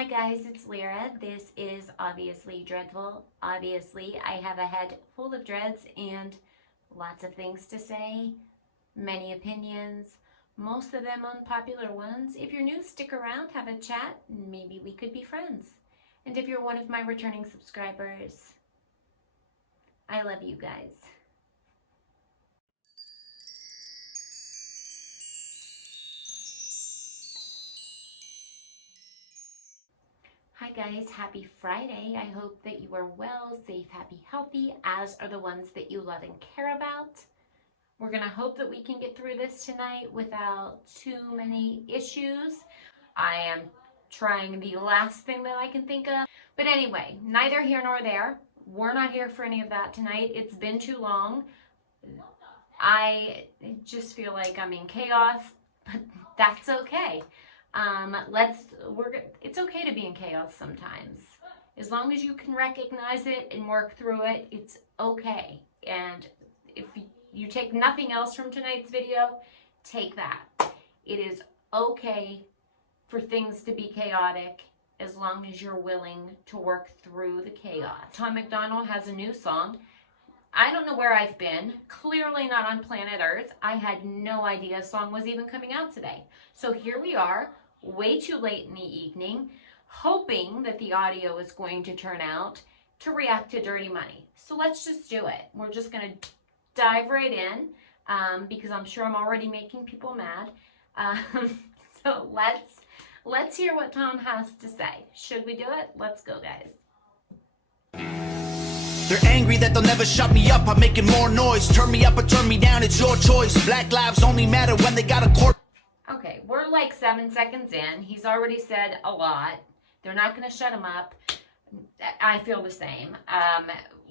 Hi guys, it's Lyra. This is Obviously Dreadful. Obviously, I have a head full of dreads and lots of things to say, many opinions, most of them unpopular ones. If you're new, stick around, have a chat, maybe we could be friends. And if you're one of my returning subscribers, I love you guys. Hi guys, happy Friday. I hope that you are well, safe, happy, healthy, as are the ones that you love and care about. We're gonna hope that we can get through this tonight without too many issues. I am trying the last thing that I can think of. But anyway, neither here nor there. We're not here for any of that tonight. It's been too long. I just feel like I'm in chaos, but that's okay. It's okay to be in chaos sometimes. As long as you can recognize it and work through it, it's okay. And if you take nothing else from tonight's video, take that. It is okay for things to be chaotic as long as you're willing to work through the chaos. MacDonald has a new song. I don't know where I've been, clearly not on planet Earth. I had no idea a song was even coming out today. So here we are, way too late in the evening, hoping that the audio is going to turn out to react to Dirty Money. So let's just do it. We're just gonna dive right in because I'm sure I'm already making people mad. So let's hear what Tom has to say. Should we do it? Let's go, guys. They're angry that they'll never shut me up. I'm making more noise. Turn me up or turn me down, it's your choice. Black lives only matter when they got a court. Okay, we're like 7 seconds in. He's already said a lot. They're not going to shut him up. I feel the same.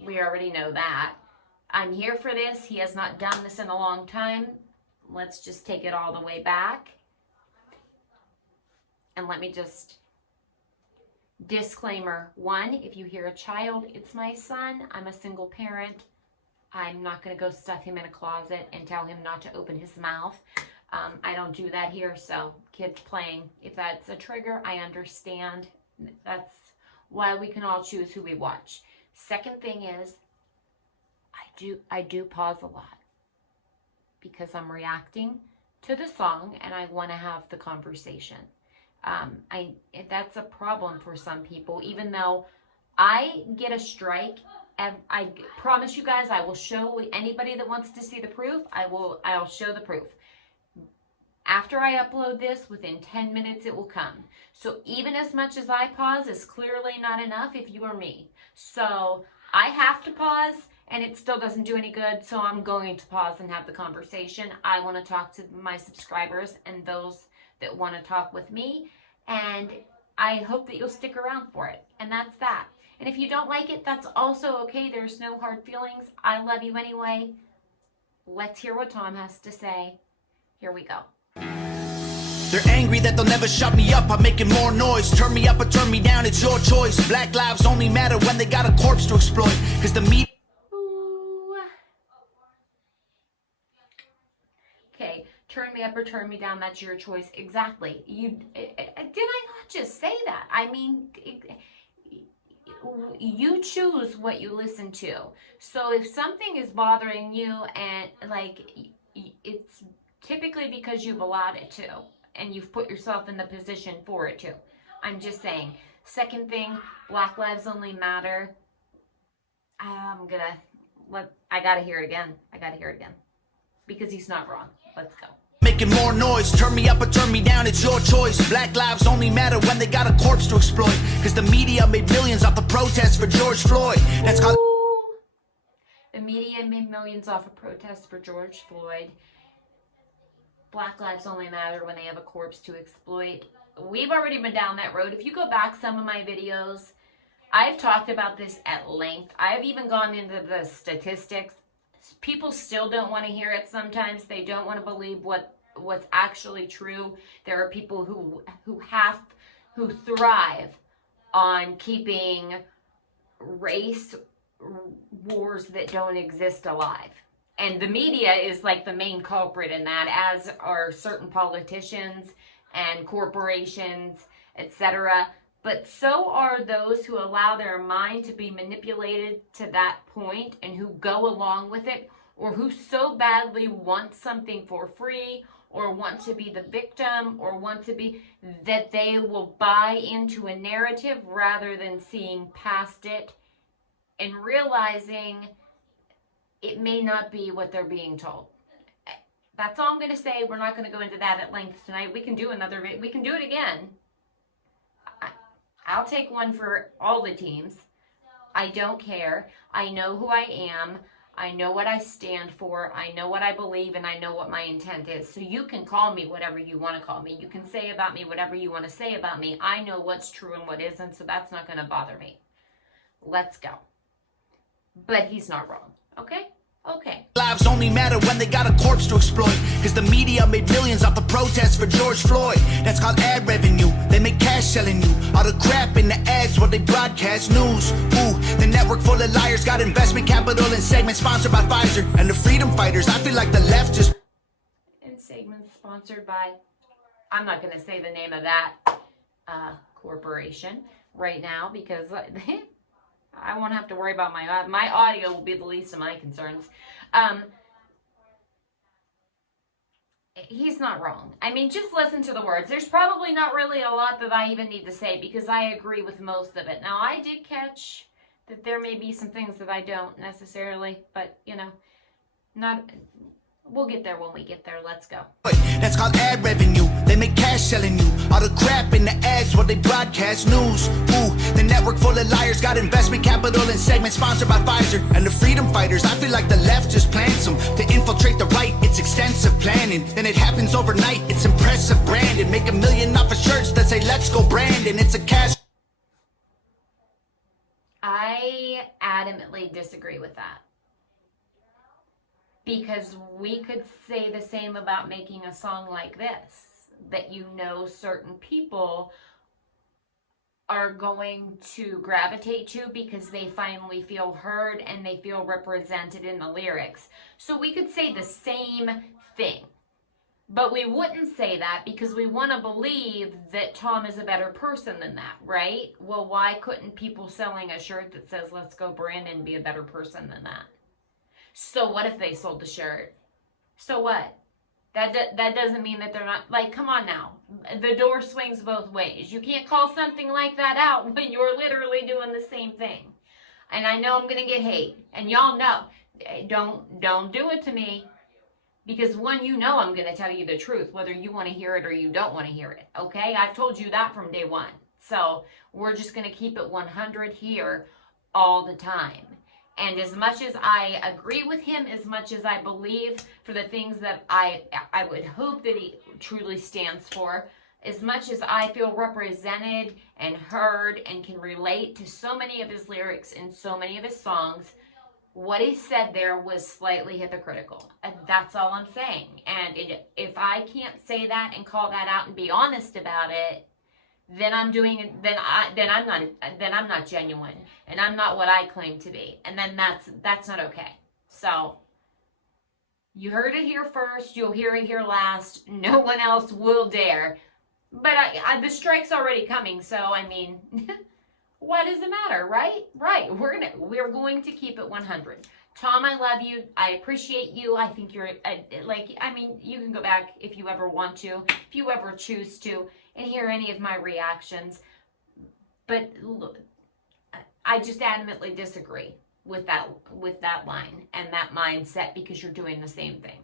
We already know that. I'm here for this. He has not done this in a long time. Let's just take it all the way back. And let me just... Disclaimer 1, if you hear a child, it's my son. I'm a single parent. I'm not going to go stuff him in a closet and tell him not to open his mouth. I don't do that here, so kids playing. If that's a trigger, I understand. That's why we can all choose who we watch. Second thing is, I do pause a lot because I'm reacting to the song and I want to have the conversation. That's a problem for some people, even though I get a strike. And I promise you guys, I will show anybody that wants to see the proof. I'll show the proof. After I upload this, within 10 minutes, it will come. So even as much as I pause is clearly not enough if you are me. So I have to pause and it still doesn't do any good. So I'm going to pause and have the conversation. I want to talk to my subscribers and those that want to talk with me, and I hope that you'll stick around for it. And that's that. And if you don't like it, that's also okay. There's no hard feelings. I love you anyway. Let's hear what Tom has to say. Here we go. They're angry that they'll never shut me up. I'm making more noise. Turn me up or turn me down, it's your choice. Black lives only matter when they got a corpse to exploit. Cause the media... Okay, turn me up or turn me down, that's your choice. Exactly. Did I not just say that? I mean, you choose what you listen to. So if something is bothering you and like, it's typically because you've allowed it to and you've put yourself in the position for it to. I'm just saying. Second thing, Black Lives Only Matter. I gotta hear it again. I gotta hear it again. Because he's not wrong. Let's go. Making more noise. Turn me up or turn me down, it's your choice. Black lives only matter when they got a corpse to exploit. Cause the media made millions off the protests for George Floyd. That's called... The media made millions off a protest for George Floyd. Black lives only matter when they have a corpse to exploit. We've already been down that road. If you go back some of my videos, I've talked about this at length. I've even gone into the statistics. People still don't want to hear it sometimes. They don't want to believe what's actually true. There are people who thrive on keeping race wars that don't exist alive. And the media is like the main culprit in that, as are certain politicians and corporations, etc. But so are those who allow their mind to be manipulated to that point and who go along with it, or who so badly want something for free, or want to be the victim, or want to be, that they will buy into a narrative rather than seeing past it and realizing it may not be what they're being told. That's all I'm going to say. We're not going to go into that at length tonight. We can do another, we can do it again. I'll take one for all the teams. I don't care. I know who I am. I know what I stand for. I know what I believe, and I know what my intent is. So you can call me whatever you want to call me. You can say about me whatever you want to say about me. I know what's true and what isn't, so that's not going to bother me. Let's go. But he's not wrong. Okay? Okay. Lives only matter when they got a corpse to exploit. Cause the media made millions off the protests for George Floyd. That's called ad revenue. They make cash selling you all the crap in the ads while they broadcast news. Ooh, the network full of liars got investment capital and segments sponsored by Pfizer and the freedom fighters. I feel like the left just And segments sponsored by, I'm not going to say the name of that corporation right now because I won't have to worry about my audio will be the least of my concerns. He's not wrong. I mean, just listen to the words. There's probably not really a lot that I even need to say because I agree with most of it. Now, I did catch that there may be some things that I don't necessarily, but, you know, we'll get there when we get there. Let's go. That's called ad revenue. They make cash selling you all the crap in the ads while they broadcast news. Ooh, the network full of liars got investment capital and segments sponsored by Pfizer and the freedom fighters. I feel like the left just plans them to infiltrate the right. It's extensive planning. Then it happens overnight. It's impressive branding. Make $1 million off of shirts that say let's go Brandon. It's a cash. I adamantly disagree with that. Because we could say the same about making a song like this. That you know certain people are going to gravitate to because they finally feel heard and they feel represented in the lyrics. So we could say the same thing. But we wouldn't say that because we want to believe that Tom is a better person than that, right? Well, why couldn't people selling a shirt that says let's go Brandon be a better person than that? So what if they sold the shirt? So what? That doesn't mean that they're not, like, come on now. The door swings both ways. You can't call something like that out when you're literally doing the same thing. And I know I'm going to get hate. And y'all know, don't do it to me. Because one, you know I'm going to tell you the truth, whether you want to hear it or you don't want to hear it. Okay? I've told you that from day one. So we're just going to keep it 100 here all the time. And as much as I agree with him, as much as I believe for the things that I would hope that he truly stands for, as much as I feel represented and heard and can relate to so many of his lyrics and so many of his songs, what he said there was slightly hypocritical. And that's all I'm saying. And if I can't say that and call that out and be honest about it, then I'm not genuine, and I'm not what I claim to be, and then that's not okay. So you heard it here first, you'll hear it here last. No one else will dare. But the strike's already coming, so I mean, what does it matter, right? Right. We're going to keep it 100. Tom, I love you. I appreciate you. I think you're you can go back if you ever want to, if you ever choose to, and hear any of my reactions. But look, I just adamantly disagree with that line and that mindset because you're doing the same thing.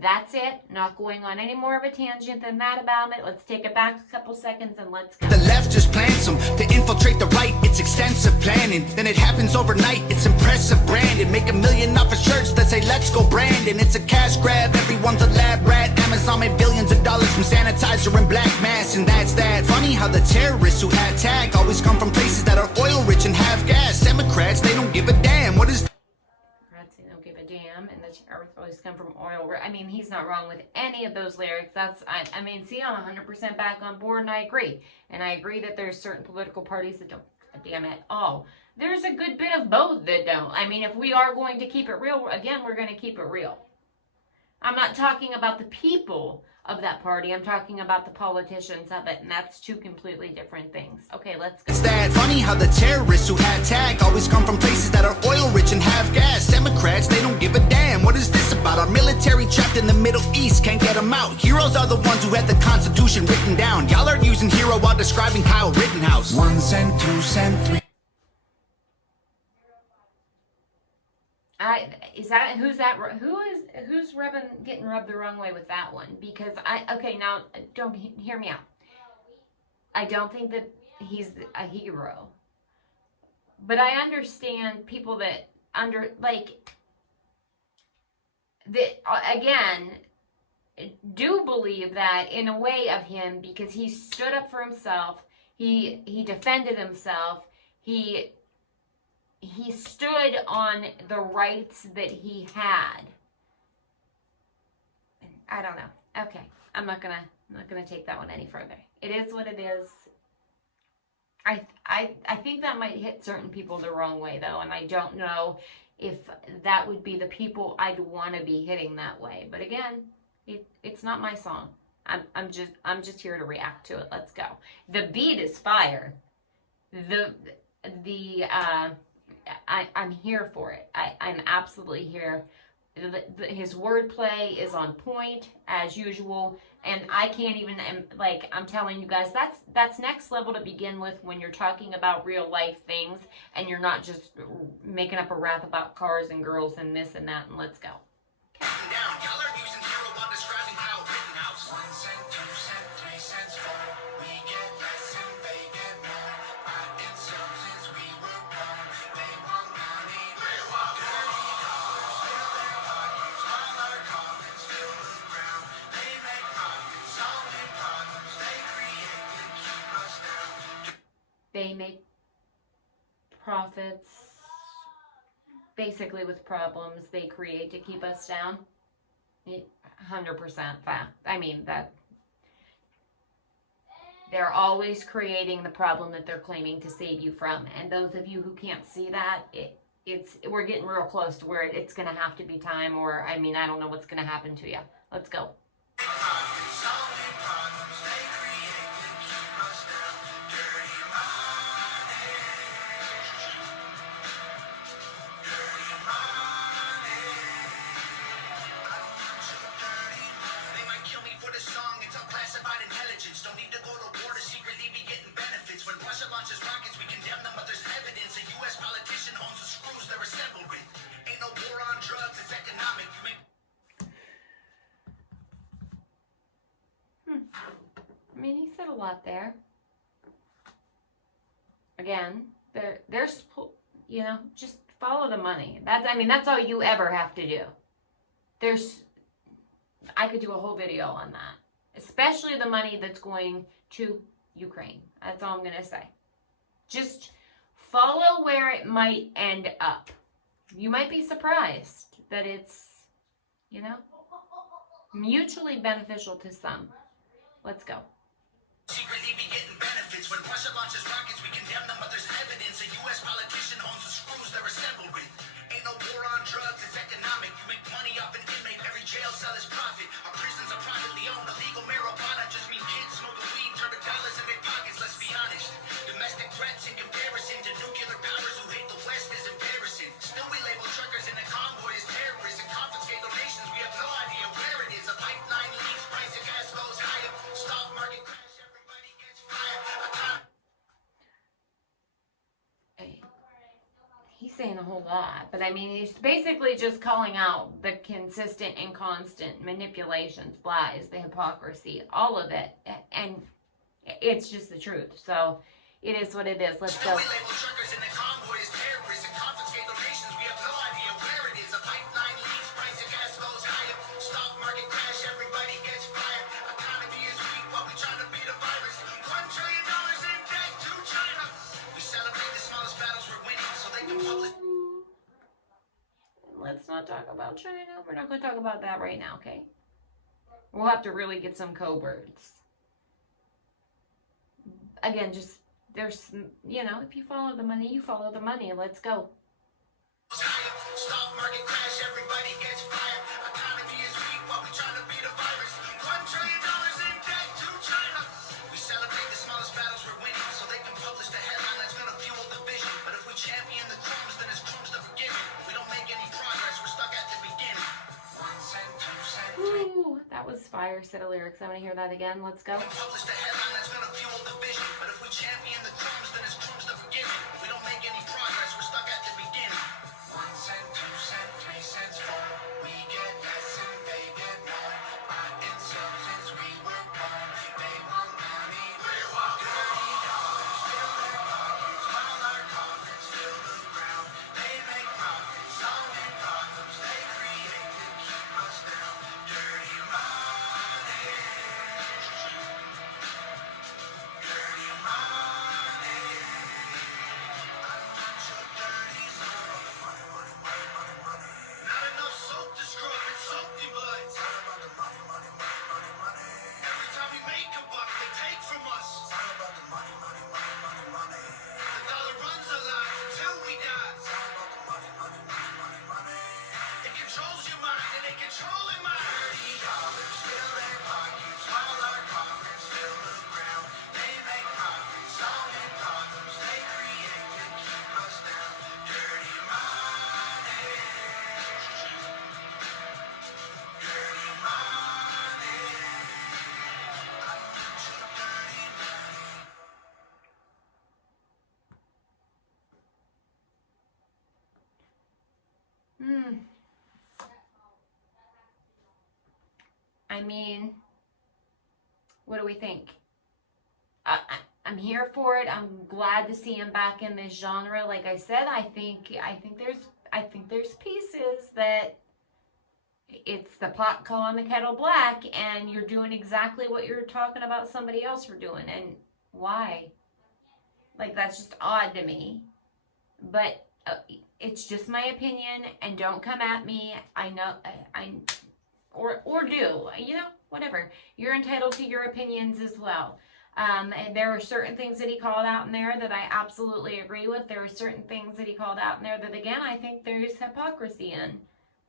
That's it. Not going on any more of a tangent than that about it. Let's take it back a couple seconds and let's go. The left just plans them to infiltrate the right. It's extensive planning. Then it happens overnight. It's impressive branding. Make $1 million off of shirts that say let's go Brandon. It's a cash grab. Everyone's a lab rat. Amazon made billions of dollars from sanitizer and black masks, and that's that. Funny how the terrorists who attack always come from places that are oil rich and have gas. Democrats, they don't give a damn. What is They don't give a damn, and the terrorists always come from oil. I mean, he's not wrong with any of those lyrics. I mean, see, I'm 100% back on board, and I agree. And I agree that there's certain political parties that don't give a damn at all. There's a good bit of both that don't. I mean, if we are going to keep it real, again, we're going to keep it real. I'm not talking about the people of that party. I'm talking about the politicians of it, and that's two completely different things. Okay, let's go. It's that funny how the terrorists who had tag always come from places that are oil rich and have gas. Democrats, they don't give a damn. What is this about? Our military trapped in the Middle East, can't get them out. Heroes are the ones who had the Constitution written down. Y'all are using hero while describing Kyle Rittenhouse. 1 cent, 2 cent, 3. Who's getting rubbed the wrong way with that one? Because okay, now don't hear me out. I don't think that he's a hero, but I understand people that again do believe that in a way of him, because he stood up for himself, he defended himself, he stood on the rights that he had. I don't know. Okay, I'm not gonna take that one any further. It is what it is. I think that might hit certain people the wrong way though, and I don't know if that would be the people I'd want to be hitting that way. But again, it's not my song. I'm just here to react to it. Let's go. The beat is fire. I'm here for it. I'm absolutely here. His wordplay is on point as usual, and I can't even, I'm telling you guys, that's next level to begin with when you're talking about real life things and you're not just making up a rap about cars and girls and this and that, and let's go. They make profits basically with problems they create to keep us down. 100% fact. I mean, that they're always creating the problem that they're claiming to save you from. And those of you who can't see that, we're getting real close to where it's going to have to be time, or I mean, I don't know what's going to happen to you. Let's go. I mean, he said a lot there. Again, there's, just follow the money. That's all you ever have to do. I could do a whole video on that. Especially the money that's going to Ukraine. That's all I'm going to say. Just follow where it might end up. You might be surprised that it's, mutually beneficial to some. Let's go. Secretly be getting benefits. When Russia launches rockets, we condemn them, but there's evidence. A U.S. politician owns the screws they're assembled with. Ain't no war on drugs, it's economic. You make money off an inmate, every jail cell is profit. Our prisons are privately owned. Illegal marijuana just mean kids smoking weed, turning dollars in their pockets, let's be honest. Domestic threats in comparison to nuclear powers who hate the West is embarrassing. Still we label truckers in the convoy as terrorists and confiscate donations. We have no idea where it is. A pipeline leaks, price of gas goes higher. Stock market crash. He's saying a whole lot, but I mean, he's basically just calling out the consistent and constant manipulations, lies, the hypocrisy, all of it, and it's just the truth. So it is what it is. Let's go. Let's not talk about China. We're not going to talk about that right now, okay? We'll have to really get some code words. Again, just, there's, if you follow the money, you follow the money. Let's go. Stock market crash, everybody gets fired. Economy is weak while we try to beat a virus. $1 trillion in debt to China. We celebrate the smallest battles we're winning, so they can publish the headline that's gonna fuel the vision. But if we champion the crumbs, then it's crumbs to forgive. We don't make any progress, we're stuck at the beginning. 1 cent, 2 cent. Ooh, that was fire set of lyrics. I want to hear that again. Let's go. Publish the headline that's gonna fuel the vision. But if we champion the crumbs, then it's crumbs to forgive. We don't make any progress, we're stuck at the beginning. 1 cent, 2 cent, 3 cents, 4. We get less and they get more. Buying some since we were born. They want money, we want dirty dollars. Fill their pockets while our coffins fill the ground. They make profits, solving problems they create to keep us down. Dirty money. Dirty money. I want your dirty soul. Money, money, money, money, money. Not enough soap to scrub, it's soaked in blood. It's all about the money, money, money, money, money. Every time we make a buck, they take from us. It's all about the money, money, money, money, money. The dollar runs our lives until we die. It's all about the money, money, money, money, money. It controls your mind and they controlling mine. Dirty dollars fill their pockets while our coffins fill the ground. They make profits, solving problems they create to keep us down. Dirty money. Dirty money. I want your dirty money. I mean, what do we think? I'm here for it. I'm glad to see him back in this genre. Like I said, I think there's pieces that it's the pot calling the kettle black, and you're doing exactly what you're talking about somebody else for doing. And why? Like, that's just odd to me. But it's just my opinion, and don't come at me. I know, or do, you know, whatever. You're entitled to your opinions as well. And there are certain things that he called out in there that I absolutely agree with. There are certain things that he called out in there that, again, I think there's hypocrisy in.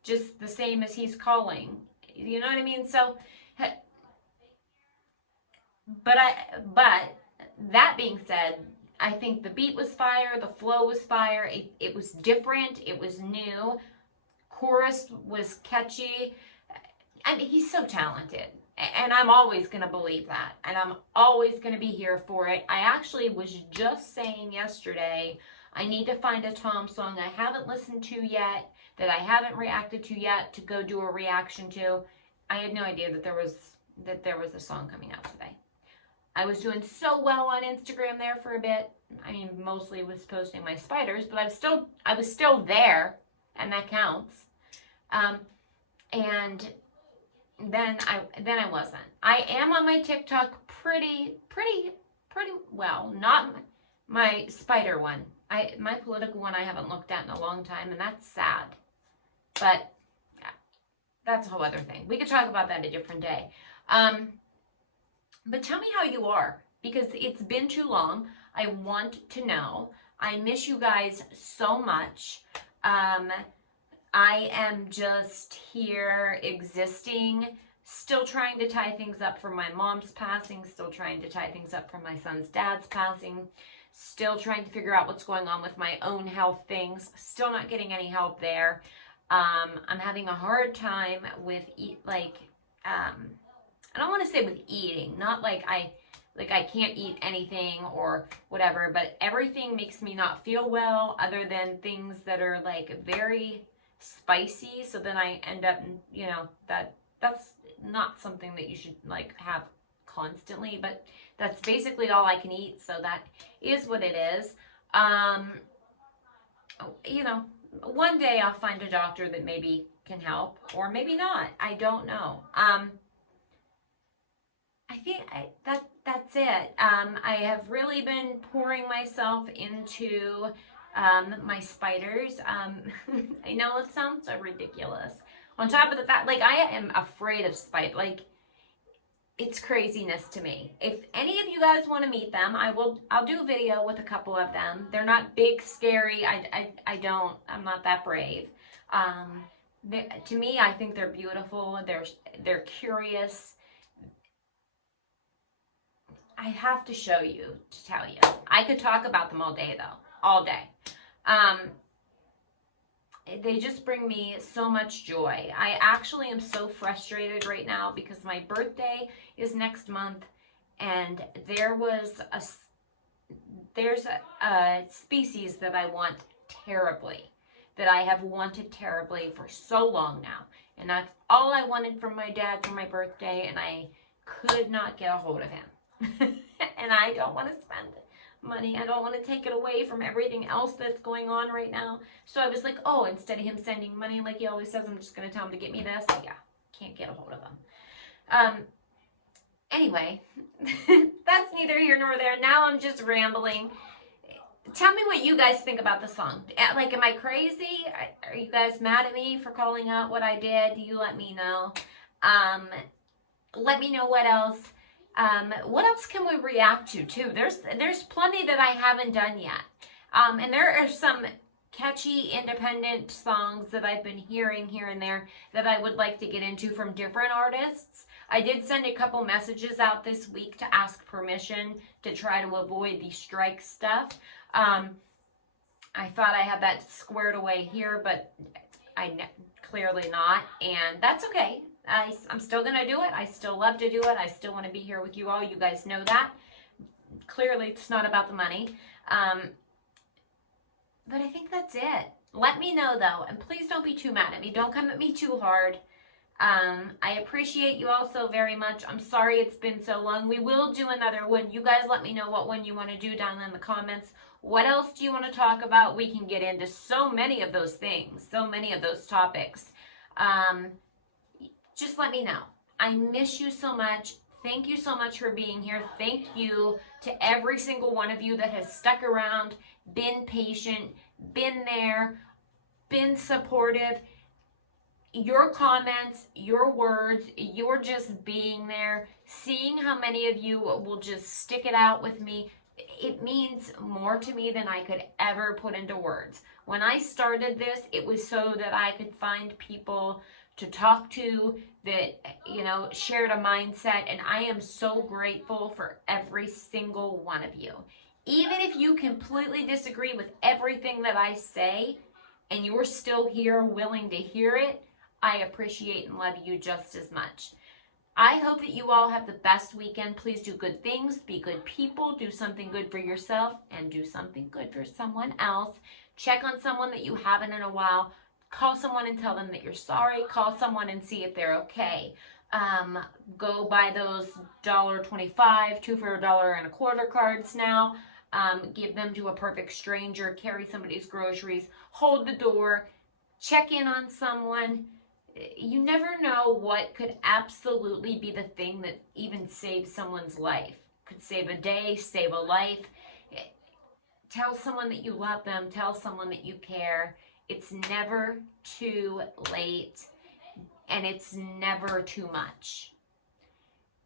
Just the same as he's calling. You know what I mean? So, but that being said, I think the beat was fire, the flow was fire, it was different, it was new, chorus was catchy. I mean, he's so talented, and I'm always going to believe that, and I'm always going to be here for it. I actually was just saying yesterday, I need to find a Tom song I haven't listened to yet, that I haven't reacted to yet, to go do a reaction to. I had no idea that there was a song coming out today. I was doing so well on Instagram there for a bit. I mean, mostly was posting my spiders, but I was still there, and that counts. And then I wasn't. I am on my TikTok pretty well. Not my spider one. My political one I haven't looked at in a long time, and that's sad. But yeah, that's a whole other thing. We could talk about that a different day. But tell me how you are, because it's been too long. I want to know. I miss you guys so much. I am just here existing, still trying to tie things up for my mom's passing, still trying to tie things up for my son's dad's passing, still trying to figure out what's going on with my own health things, still not getting any help there. I'm having a hard time with, I don't want to say with eating, not like I can't eat anything or whatever, but everything makes me not feel well other than things that are like very spicy. So then I end up, you know, that's not something that you should like have constantly, but that's basically all I can eat. So that is what it is. You know, one day I'll find a doctor that maybe can help, or maybe not. I don't know. I think that's it. I have really been pouring myself into my spiders. I know it sounds so ridiculous. On top of the fact, like, I am afraid of spiders. Like, it's craziness to me. If any of you guys want to meet them, I'll do a video with a couple of them. They're not big, scary. I'm not that brave. To me, I think they're beautiful. They're curious. I have to show you to tell you. I could talk about them all day, though. All day. They just bring me so much joy. I actually am so frustrated right now because my birthday is next month, and there's a species that I want terribly, that I have wanted terribly for so long now. And that's all I wanted from my dad for my birthday, and I could not get a hold of him. And I don't want to spend money. I don't want to take it away from everything else that's going on right now. So I was like, oh, instead of him sending money like he always says, I'm just going to tell him to get me this. Yeah, can't get a hold of him. Anyway, that's neither here nor there. Now I'm just rambling. Tell me what you guys think about the song. Like, am I crazy? Are you guys mad at me for calling out what I did? You let me know. Let me know what else. What else can we react to, too? There's plenty that I haven't done yet. And there are some catchy independent songs that I've been hearing here and there that I would like to get into from different artists. I did send a couple messages out this week to ask permission to try to avoid the strike stuff. I thought I had that squared away here, but clearly not, and that's okay. I'm still going to do it. I still love to do it. I still want to be here with you all. You guys know that. Clearly, it's not about the money. But I think that's it. Let me know, though, and please don't be too mad at me. Don't come at me too hard. I appreciate you all so very much. I'm sorry it's been so long. We will do another one. You guys let me know what one you want to do down in the comments. What else do you want to talk about? We can get into so many of those things, so many of those topics. Just let me know. I miss you so much. Thank you so much for being here. Thank you to every single one of you that has stuck around, been patient, been there, been supportive. Your comments, your words, you're just being there, seeing how many of you will just stick it out with me. It means more to me than I could ever put into words. When I started this, it was so that I could find people to talk to that, you know, shared a mindset, and I am so grateful for every single one of you. Even if you completely disagree with everything that I say, and you're still here willing to hear it, I appreciate and love you just as much. I hope that you all have the best weekend. Please do good things, be good people, do something good for yourself, and do something good for someone else. Check on someone that you haven't in a while. Call someone and tell them that you're sorry. Call someone and see if they're okay. Go buy those $1.25, 2 for $1.25 cards now. Give them to a perfect stranger. Carry somebody's groceries. Hold the door. Check in on someone. You never know what could absolutely be the thing that even saves someone's life. Could save a day, save a life. Tell someone that you love them. Tell someone that you care. It's never too late, and it's never too much.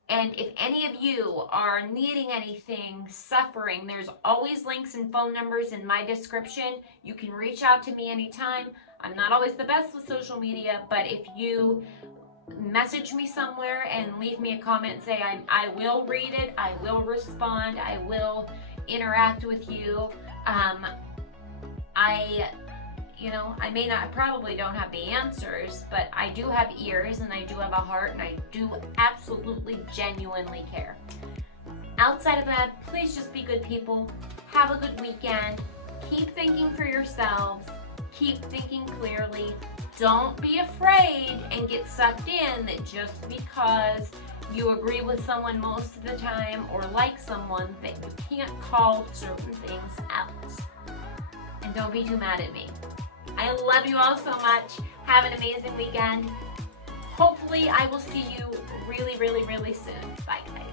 And if any of you are needing anything, suffering, there's always links and phone numbers in my description. You can reach out to me anytime. I'm not always the best with social media, but if you message me somewhere and leave me a comment and say I will read it, I will respond, I will interact with you. I probably don't have the answers, but I do have ears and I do have a heart and I do absolutely genuinely care. Outside of that, please just be good people. Have a good weekend. Keep thinking for yourselves. Keep thinking clearly. Don't be afraid and get sucked in that just because you agree with someone most of the time or like someone that you can't call certain things out. And don't be too mad at me. I love you all so much. Have an amazing weekend. Hopefully I will see you really, really, really soon. Bye, guys.